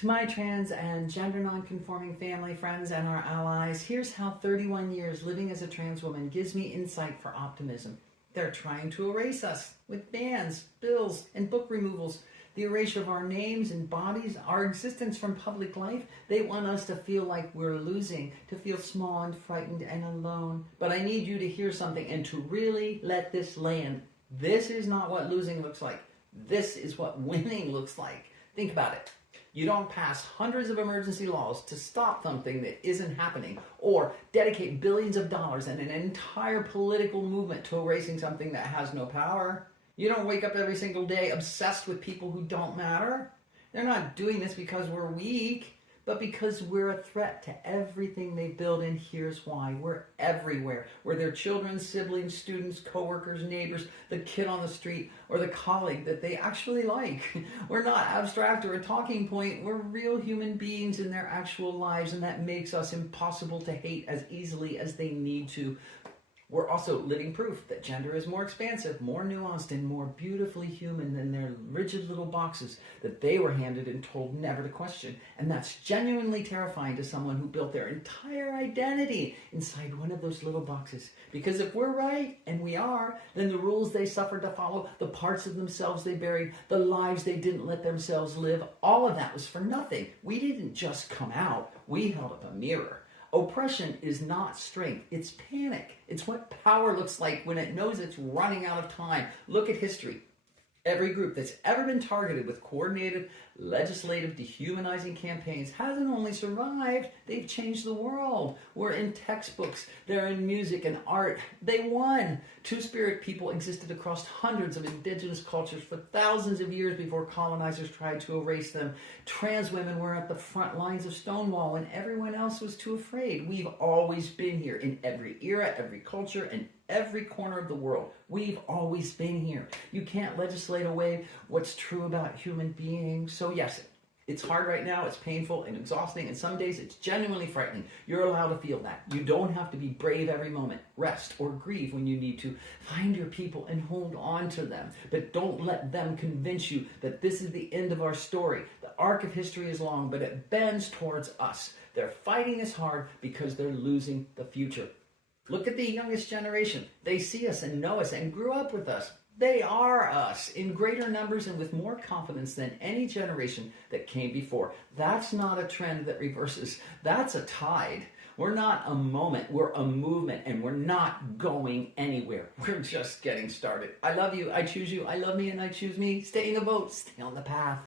To my trans and gender non-conforming family, friends, and our allies, here's how 31 years living as a trans woman gives me insight for optimism. They're trying to erase us with bans, bills, and book removals. The erasure of our names and bodies, our existence from public life. They want us to feel like we're losing, to feel small and frightened and alone. But I need you to hear something and to really let this land. This is not what losing looks like. This is what winning looks like. Think about it. You don't pass hundreds of emergency laws to stop something that isn't happening, or dedicate billions of dollars and an entire political movement to erasing something that has no power. You don't wake up every single day obsessed with people who don't matter. They're not doing this because we're weak, but because we're a threat to everything they build, and here's why. We're everywhere. We're their children, siblings, students, coworkers, neighbors, the kid on the street, or the colleague that they actually like. We're not abstract or a talking point. We're real human beings in their actual lives, and that makes us impossible to hate as easily as they need to. We're also living proof that gender is more expansive, more nuanced, and more beautifully human than their rigid little boxes that they were handed and told never to question. And that's genuinely terrifying to someone who built their entire identity inside one of those little boxes. Because if we're right, and we are, then the rules they suffered to follow, the parts of themselves they buried, the lives they didn't let themselves live, all of that was for nothing. We didn't just come out, we held up a mirror. Oppression is not strength, it's panic. It's what power looks like when it knows it's running out of time. Look at history. Every group that's ever been targeted with coordinated, legislative, dehumanizing campaigns hasn't only survived, they've changed the world. We're in textbooks, they're in music and art. They won. Two-spirit people existed across hundreds of indigenous cultures for thousands of years before colonizers tried to erase them. Trans women were at the front lines of Stonewall when everyone else was too afraid. We've always been here in every era, every culture, and every corner of the world. We've always been here. You can't legislate away what's true about human beings. So yes, it's hard right now, it's painful and exhausting, and some days it's genuinely frightening. You're allowed to feel that. You don't have to be brave every moment. Rest or grieve when you need to. Find your people and hold on to them. But don't let them convince you that this is the end of our story. The arc of history is long, but it bends towards us. They're fighting this hard because they're losing the future. Look at the youngest generation. They see us and know us and grew up with us. They are us in greater numbers and with more confidence than any generation that came before. That's not a trend that reverses. That's a tide. We're not a moment, we're a movement, and we're not going anywhere. We're just getting started. I love you, I choose you, I love me, and I choose me. Stay in the boat, stay on the path.